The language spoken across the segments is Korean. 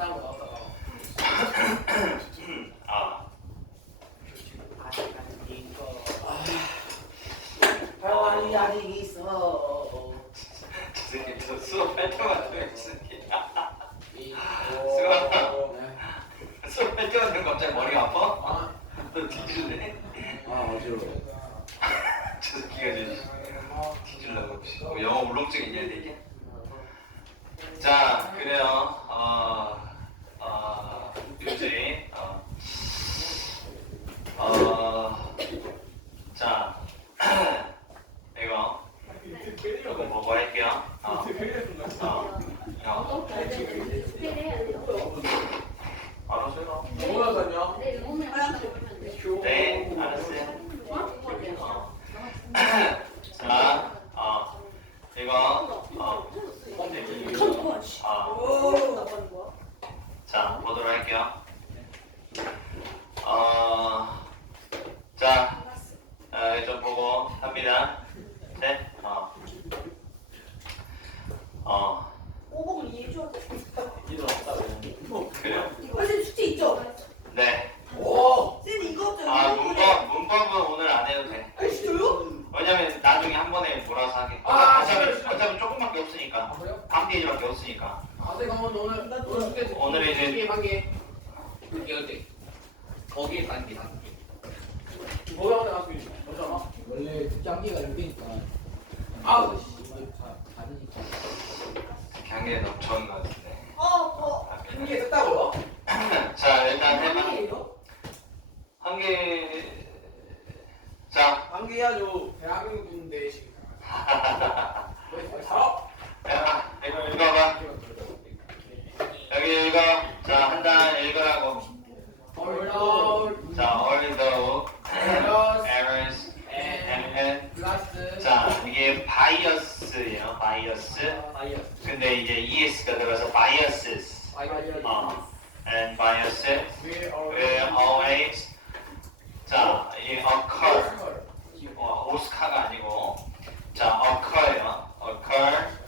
三五楼走。자. 암기야죠. 대한민국 군대 지금 나가자. 이거 봐. 여기 읽어. 자, 한 단 읽으라고. 얼굴 자, 얼돌. 에러스. 자, 이게 바이어스예요. 바이어스. 아, 근데 이제 es가 들어서 바이어스 어. and biases We always 자, 이 occur. 오스카가 아니고 자 occur요 occur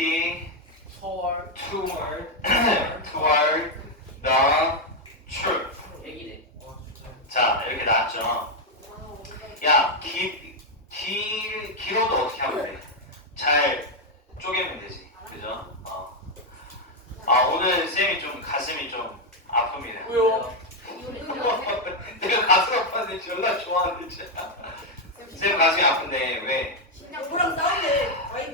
pointing toward toward toward the truth. 얘기네. 어, 자 이렇게 나왔죠. 야길 길, 길어도 어떻게 하면 돼? 잘 쪼개면 되지. 그죠? 어. 아 오늘 쌤이 좀 가슴이 좀 아픕니다. 왜요? 내가 가슴 아픈데 졸라 좋아하는 진짜. 쌤 가슴이 아픈데 왜? 그냥 뭐랑 싸우네.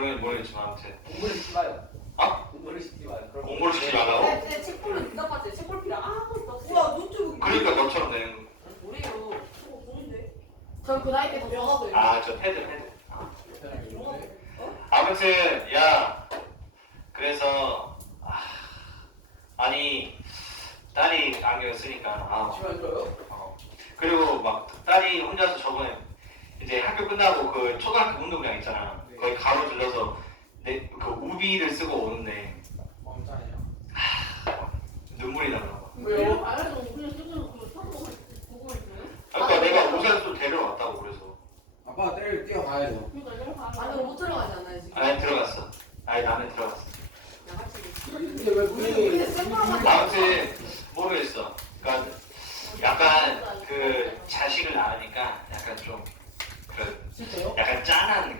그런 모르겠지만 아무튼 공부를 시키지 마요. 어? 공부를 시키지 마요. 그럼 공부를 시키지 말라고? 근데 책 보면 대답하지. 책 볼필요 아무것도 없어요. 우와 노트북. 그러니까 너처럼 되는 거. 뭐래요? 어, 뭔데? 전 그 나이 때더 배워가도 아저 패드 패드 아. 편하게 아무튼 야 그래서 아, 아니 딸이 안경을 쓰니까 아, 시간 줘요? 어. 그리고 막 딸이 혼자서 저번에 이제 학교 끝나고 그 초등학교 운동장 있잖아 네. 거기 가로질러서 내 그 우비를 쓰고 오는데 멍청해요 눈물이 나더라고. 왜요? 안 해도 그냥 쓰고 그 사고 보고 있어요. 그러니까 내가 옷을 또 데려왔다고 그래서. 아빠 때를 뛰어가야죠. 그러니까 이런 거 안에 못 들어가지 않나요 지금? 안에 들어갔어. 아니 나는 들어갔어. 근데 왜 쌩얼하면 아무튼 모르겠어. 그러니까 약간 그 자식을 낳으니까 약간 좀 그런 진짜요? 약간 짠한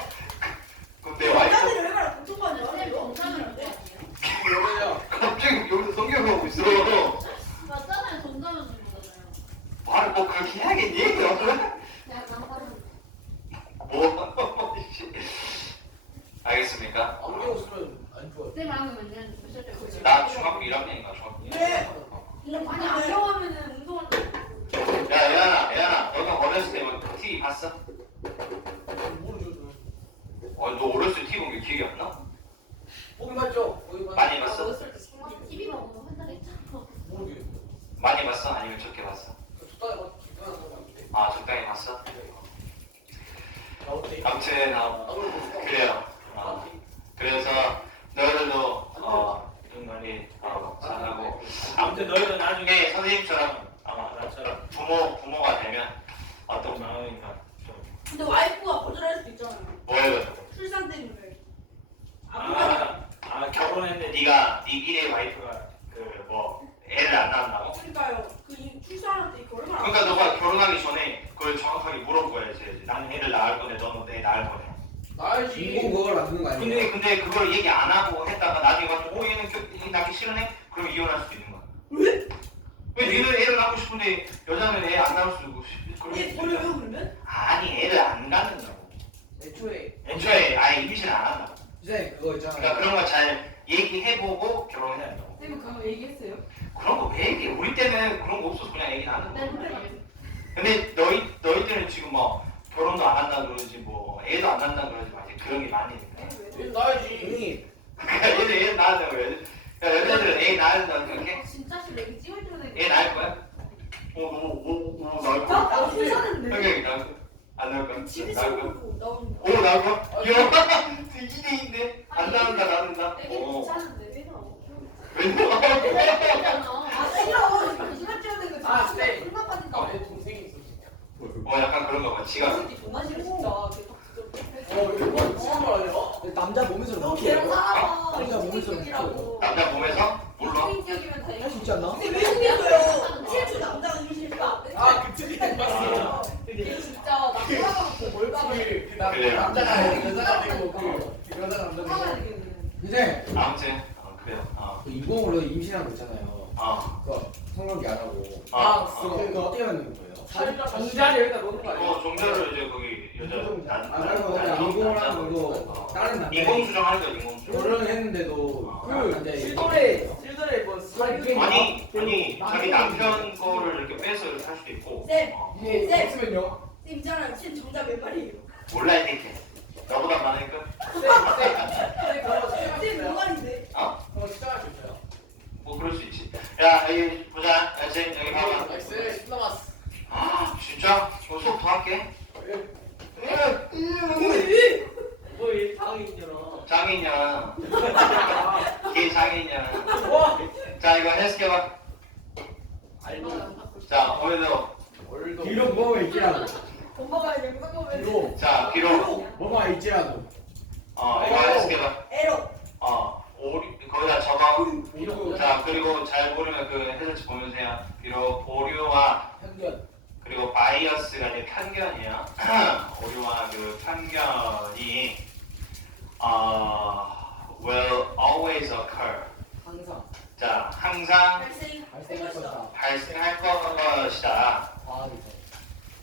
너 어렸을 때 TV 본게 기억이 안 나? 보기 맞죠? 보기 맞. 많이 봤어? 어렸을 때 TV만 보면 환장했잖아. 모르겠어. 많이 봤어? 아니면 적게 봤어? 적당히 막 기가는 거 같은데. 아 적당히 봤어? 나 어때? 아무튼 어, 그래요 어, 그래서 너희들도 어, 좀 많이 어, 잘하고 아무튼 너희도 나중에 선생님처럼 아마 나처럼 부모 부모가 되면 어떤 마음인가 좀 근데 와이프가 거절할 수도 있잖아요. 뭐해가지고 출산 때문에. 아프다. 아, 아 결혼했는데 네가 네 미래 와이프가 그 뭐 애를 안 낳는다고? 그러니까요. 그 이- 출산할 때 이거 얼마나. 그러니까 너가 결혼하기 전에 그걸 정확하게 물어봐야지 나는 애를 낳을 거네 너는 애 낳을 거네. 인공 그걸 만드는 거 아니에요? 근데 근데 그걸 얘기 안 하고 했다가 나중에 가서 어 얘는 겨- 얘 낳기 싫으네? 그럼 이혼할 수도 있는 거야 왜? 왜 니는 애를 낳고 싶은데 여자는 애 안 낳을 수 있고 그럴 얘 수 버려요 있잖아. 그러면? 아니 애를 안 갖는다고 애초에 애초에 아예 임신을 안 한다고 선생님 그거 그러니까 있잖아요 그런 거 잘 얘기해보고 결혼해야 된다고 쌤은 그거 얘기했어요? 그런 거 왜 얘기해 우리 때는 그런 거 없어서 그냥 얘기 안 하는 네, 거야 그때 근데 너희 너희들은 지금 뭐 결혼도 안 한다 그러지 뭐 낳는다 그러지 마 그런 게 많이 있네. 얘 나야지. 그러니까 얘는 애 낳는다고 해. 야, 여자들은 애 낳는다 그렇게 아, 진짜 싫어. 이거 찍을 때마다 애 낳을 거야? 오오오오 낳을 나 거야? 나 출산했는데. 형이 거야? 안 낳을 거야? 거야? 보고 나오는 거. 오 낳을 거야? 야 2대인데 안 낳는다 낳는다. 애기 어. 귀찮은데 왜 나와? 아 싫어. 시간 찍어야 거 아, 진짜 네. 끔찍하니까. 내 동생이 있어. 진짜. 어 약간 그런 거 봐. 지가 새끼 존나 싫어 진짜. 남자 몸에서 너못 걔랑 해요? 살아봐. 남자 몸에서 이기적이라고. 남자 보면서 몰라. 이기적이면 다 할수 있지 않나? 근데 왜 그랬어요? 실주 남자가 이기 싫다. 아그 특이 봤어. 걔 진짜 나 돌아가고 뭘. 그 남- 그래요. 남자가 여자가 되고 그 여자가 남자가 되고. 근데 아무튼 어, 그래요. 어. 그 인공으로 임신한 거 있잖아요 어. 그거 성관계 안 하고 어. 어. 그거 어떻게 만드는 거예요? 정자리 여기다 놓는 거 아니야? 어, 종자를 이제 거기 여자 아 남- 말고 그냥 남- 인공을 남자 하는 걸로 어. 다른 남자 인공 수정하는 거야 인공 수정. 결혼을 했는데도 어. 그 남자 실돌에 실돌에 뭐 아니, 아니 아니 자기 남편 거를 이렇게 빼서 이렇게 할 수도 있고. 쌤. 어. 없으면요? 쌤 있잖아요. 쌤 정답 몇 말이에요? 몰라 이 새끼. 너보다 많으니까. 쌤 몇 말인데? 그거 시작할 수 있어요. 뭐 그럴 수 있지. 야 여기 보자. 야 쌤, 여기 봐봐. 나이스 10 남았어. 아 진짜? 저 수업 더 할게. 뭐이 당이잖아. 장인이야. 걔 장인이야. 와. 자 이거 해석해봐. 알고. 자 오늘도 월도. 뒤로 뭐가 있지라도 엄마가 영상 보면 뒤로 자 비록 뭐가 있지라도 어 이거 해석해봐. 에러. 어 오류 거기다 적어. 오류 자 그리고 잘 모르면 그 해설지 보면서요. 비록 오류와 편견 그리고 바이어스가 이제 편견이에요. 오류와 그 편견이 어, will always occur. 항상 자 항상 발생 발생할 것이다 발생할 것이다. 과학에서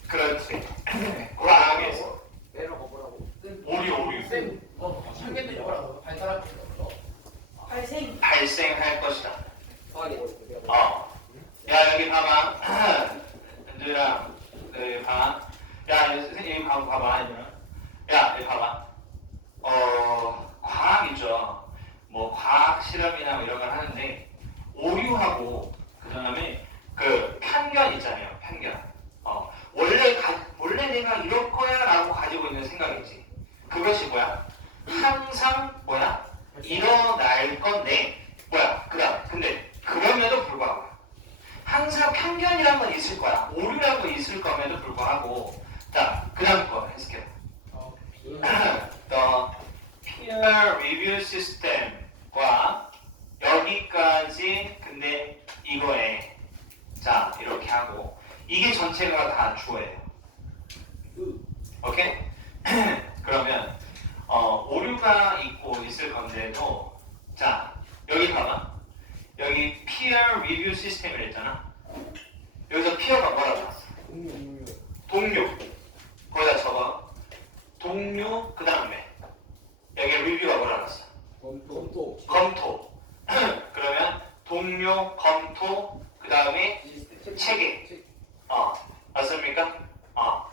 그렇지. 과학에서 빼라고 뭐라고 오류 오류 쌤 어, 참견들이 뭐라고 발달할 수 없어 발생. 발생할 것이다. 과학이 어. 야 여기 봐봐. 은주랑 여기 봐. 야 선생님 봐 봐봐. 야 여기 봐봐. 어 과학이죠. 뭐 과학 실험이나 뭐 이런 걸 하는데 오류하고 그 다음에 그 편견 있잖아요. 편견. 어 원래 가, 원래 내가 이럴 거야라고 가지고 있는 생각이지. 그것이 뭐야? 항상 뭐야? 일어날 건데 뭐야? 그다음 근데 그럼에도 불구하고 항상 편견이란 건 있을 거야. 오류라는 건 있을 거에도 불구하고 자 그다음 거 해석해. 어, The peer review system과 여기까지 근데 이거에 자 이렇게 하고 이게 전체가 다 주어예요. 오케이? 그러면 어, 오류가 있고 있을 건데도 자 여기 봐봐 여기 peer review 시스템을 했잖아 여기서 peer가 뭐라고 나왔어? 동료 거기다 적어 동료 그 다음에 여기 리뷰가 뭐라 그랬어? 검토 검토 그러면 동료 검토 그 다음에 체계 어 맞습니까? 어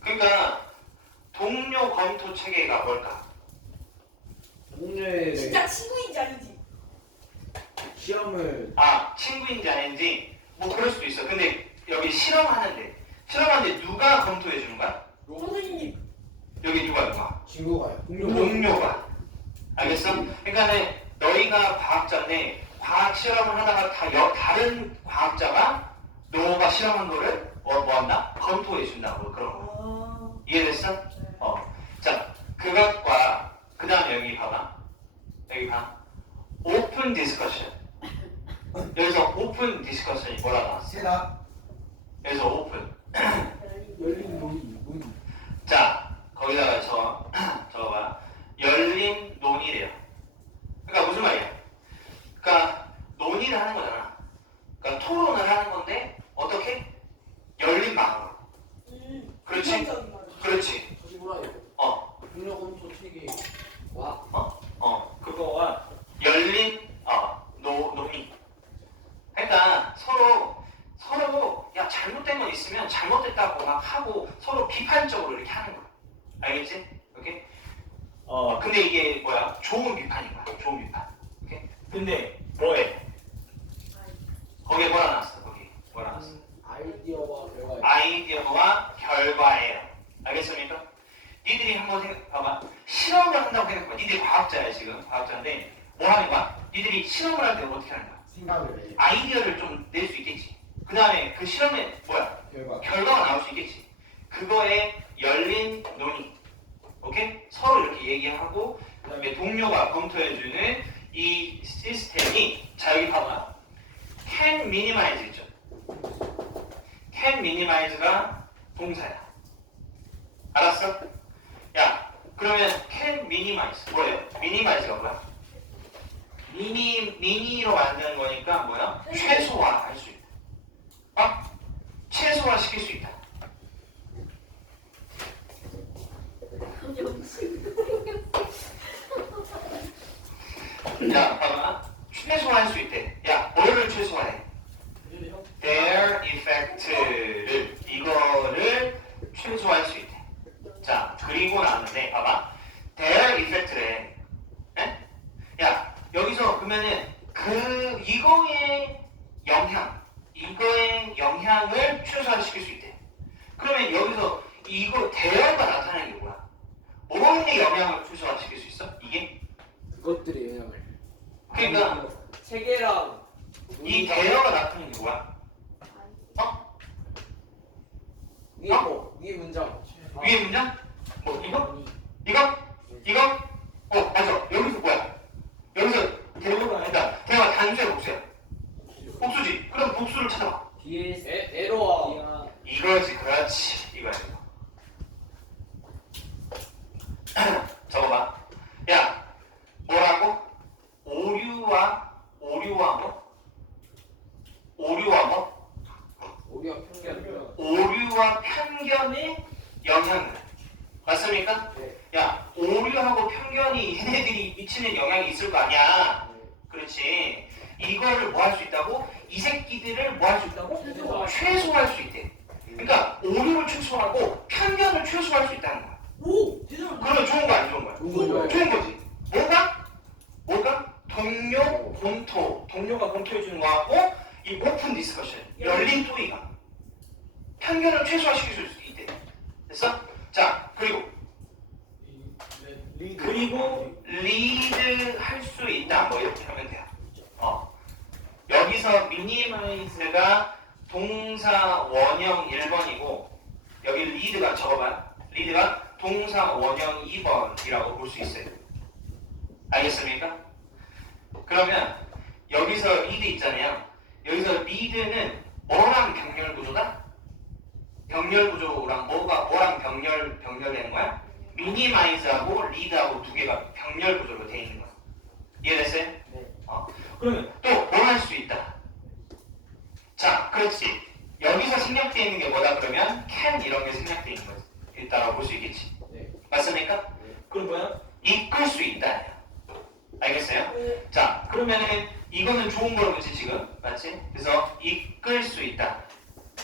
그러니까 동료 검토 체계가 뭘까? 동료의 진짜 친구인지 아닌지. 시험을 아 친구인지 아닌지 뭐 그럴 수도 있어 근데 여기 실험하는데 실험하는데 누가 검토해 주는 거야? 선생님. 여기 누가 누가? 친구가요 동료 동료가 알겠어? 그러니까 너희가 과학자인데 과학 실험을 하다가 다 여, 다른 과학자가 너가 실험한 거를 뭐, 뭐 한다? 검토해 준다고 그런 거 아. 이해됐어? 어. 자 그것과 그 다음에 여기 봐봐 여기 봐 오픈 디스커션 여기서 오픈 디스커션이 뭐라 나왔어? 세다 여기서 오픈 열린 논의 자, 거기다가 저, 저가 열린 논의래요. 그러니까 무슨 말이야? 그러니까 논의를 하는 거잖아. 그러니까 토론을 하는 건데 어떻게? 열린 마음으로. 음. 그렇지. 그렇지. 뭐라 어, 동료 검토 체계 와 어, 그거와 열린 어, 노, 논의. 그러니까 서로 서로 야 잘못된 거 있으면 잘못됐다고 막 하고 서로 비판적으로 이렇게 하는 거야. 알겠지? 오케이? 어 근데 이게 뭐야? 좋은 비판인 거야. 좋은 비판. 근데 뭐해? 거기에 뭐라 나왔어? 거기 뭐라 나왔어? 아이디어와 결과 아이디어와 결과예요. 알겠습니까? 니들이 한번 생각해봐. 실험을 한다고 생각해봐. 니들이 과학자야 지금. 과학자인데 뭐 하는 거야? 니들이 실험을 할 때 어떻게 하는 거야? 생각을 해 아이디어를 좀 낼 수 있겠지. 그 다음에 그 실험에 뭐야? 결과 결과가 나올 수 있겠지. 그거에 열린 논의. 오케이? 서로 이렇게 얘기하고 그 다음에 동료가 검토해주는 이 시스템이 자 여기 봐봐. can minimize 있죠. can minimize가 동사야. 알았어? 야 그러면 can minimize 뭐예요? minimize가 뭐야? 미니 미니로 만드는 거니까 뭐야? 최소화할 수 있다. 어? 최소화 시킬 수 있다. 야, 봐봐. 최소화할 수 있대. 야, 뭐를 최소화해? their effect를 이거를 최소화할 수 있대. 자, 그리고 나는데 봐봐. their effect래. 에? 야, 여기서 그러면은 그 이거의 영향, 이거의 영향을 최소화시킬 수 있대. 그러면 여기서 이거 대열가 나타나는 게 뭐야? 뭐의 영향을 최소화시킬 수 있어? 이게? 그것들의 영향을 그러니까 체계랑 이 대열가 나타나는 게 뭐야? 위에 뭐 위에 문장 위에 문장? 뭐 이거? 이거? 이거? 어 맞아 여기서 뭐야? 여기서 대부분 아니다. 대화 단수야 복수야? 복수지. 그럼 복수를 찾아봐. DS 에, 에러와 이거지, 그렇지. 이거야 이거. 적어봐. 야, 뭐라고? 오류와 오류와 뭐? 오류와 뭐? 오리와 편견. 오류와 편견의 영향을 맞습니까? 네. 야 오류하고 편견이 얘네들이 미치는 영향이 있을 거 아니야 그렇지 이거를 뭐 할 수 있다고? 이 새끼들을 뭐 할 수 있다고? 최소화할 수 있대 그러니까 오류를 최소화하고 편견을 최소화할 수 있다는 거야 오 대단하다. 그러면 좋은 거 아니 좋은 거야? 좋은 거죠. 좋은 거지 뭐가? 뭐가? 동료 공토 동료가 공토해 주는 거하고 이 오픈 디스커션 열린 토의가. 편견을 최소화시킬 수 있대 됐어? 자 그리고 그리고 리드 할 수 있다 뭐 이렇게 하면 돼요 어. 여기서 미니마이즈가 동사 원형 1번이고 여기 리드가 적어봐 리드가 동사 원형 2번이라고 볼 수 있어요 알겠습니까? 그러면 여기서 리드 있잖아요 여기서 리드는 뭐랑 병렬 구조다? 병렬 구조랑 뭐가 뭐랑 병렬 병렬되는 거야? 미니마이즈하고 리드하고 두 개가 병렬 구조로 돼 있는 거야. 이해됐어요? 네. 어. 그러면 또뭘할수 있다. 자, 그렇지. 여기서 생략되어 있는 게 뭐다 그러면 can 이런 게 생략되어 있는 거지. 있다고 볼 수 있겠지. 네. 맞습니까? 네. 그럼 뭐야? 이끌 수 있다. 알겠어요? 네. 자, 그러면은 이거는 좋은 거로 그지 지금? 맞지? 그래서 이끌 수 있다.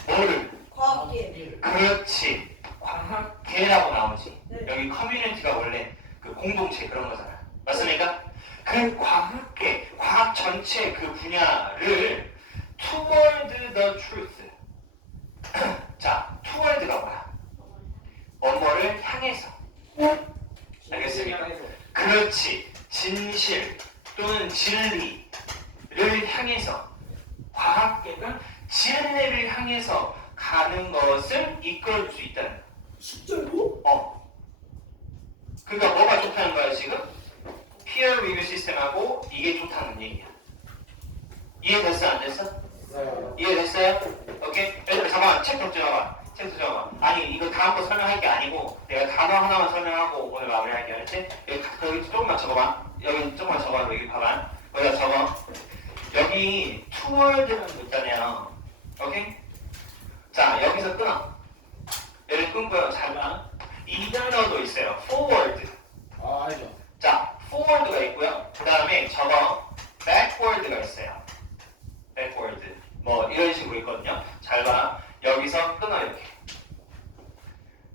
뭐를? 과학계. 그렇지. 과학계라고 나오지. 네. 여기 커뮤니티가 원래 그 공동체 그런 거잖아. 맞습니까? 그 과학계, 과학 전체 그 분야를 toward the truth. 자, toward가 뭐야? 뭐뭐를 향해서. 알겠습니까? 그렇지. 진실 또는 진리 를 향해서 과학계가 진리를 향해서 가는 것을 이끌어 줄수 있다는 거야. 실제로? 어. 그러니까 뭐가 좋다는 거야 지금? 피어 리뷰 시스템하고 이게 좋다는 얘기야. 이해됐어 안 됐어? 네. 이해됐어요? 오케이? 얘들아 잠깐만 책좀 찍어봐. 책좀 찍어봐. 아니 이거 다음 거 설명할 게 아니고 내가 단어 하나만 설명하고 오늘 마무리할게 알았지? 여기, 가- 여기 조금만 적어봐. 여기 조금만 적어봐. 여기 봐봐. 여기다 적어. 여기 투월드라는 거 있잖아요. 오케이? 자 여기서 끊어. 얘를 끊고요. 잘 봐. 이 단어도 있어요. forward. 아 알죠. 자, forward가 있고요. 그 다음에 저거 backward가 있어요. backward. 뭐 이런 식으로 있거든요. 잘 봐. 여기서 끊어 이렇게.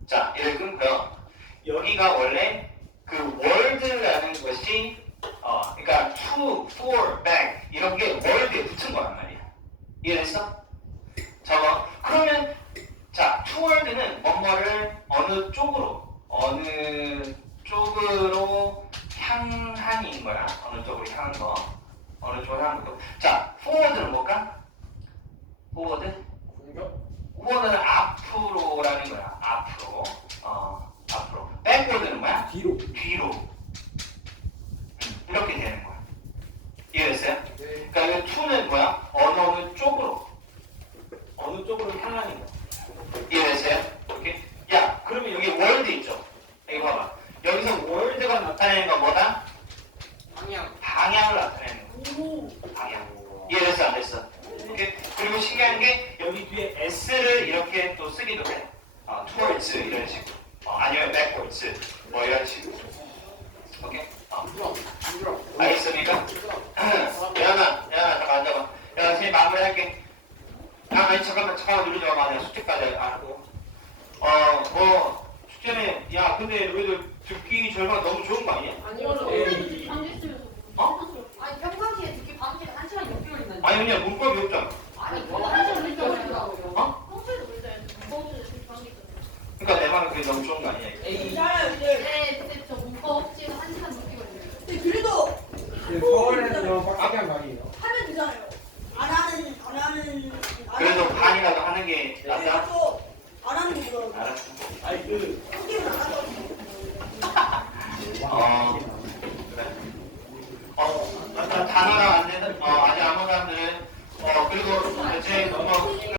자, 얘를 끊고요. 여기가 원래 그 word라는 것이 이해됐어? 저거. 그러면 자, toward는 뭐뭐를 어느 쪽으로 어느 쪽으로 향한인 거야. 어느 쪽으로 향한 거. 어느 쪽으로 향한 거. 자, forward는 뭘까? forward? 공격. forward는 앞으로라는 거야. 앞으로. 어, 앞으로. backward는 뭐야? 뒤로. 뒤로. 음, 이렇게 되는 거야. 이해됐어요? 네. 그러니까 이 to는 뭐야? 어느 어느 쪽으로. 어느 쪽으로 향하는 거야. 이해됐어요? 오케이? 야, 그러면 여기 월드 있죠? 여기 봐봐. 여기서 월드가 나타내는 건 뭐다? 방향 방향을 나타내는 거. 오. 방향. 이해됐어? 안 됐어? 오케이? 그리고 신기한 게 여기 뒤에 s를 이렇게 또 쓰기도 해. 어, towards 이런 식으로. 어, 아니면 backwards 뭐 이런 식으로. 오케이? 어. 부드러. 부드러. 알겠습니까? 부드러. 야나, 야나, 잠깐 앉아봐. 야, 선생님 마무리할게. 아, 아니, 잠깐만, 잠깐만 누르지 마. 내가 숙제까지 하고. 어, 뭐, 숙제는, 야, 근데 너희들 듣기 절반 너무 좋은 거 아니야? 아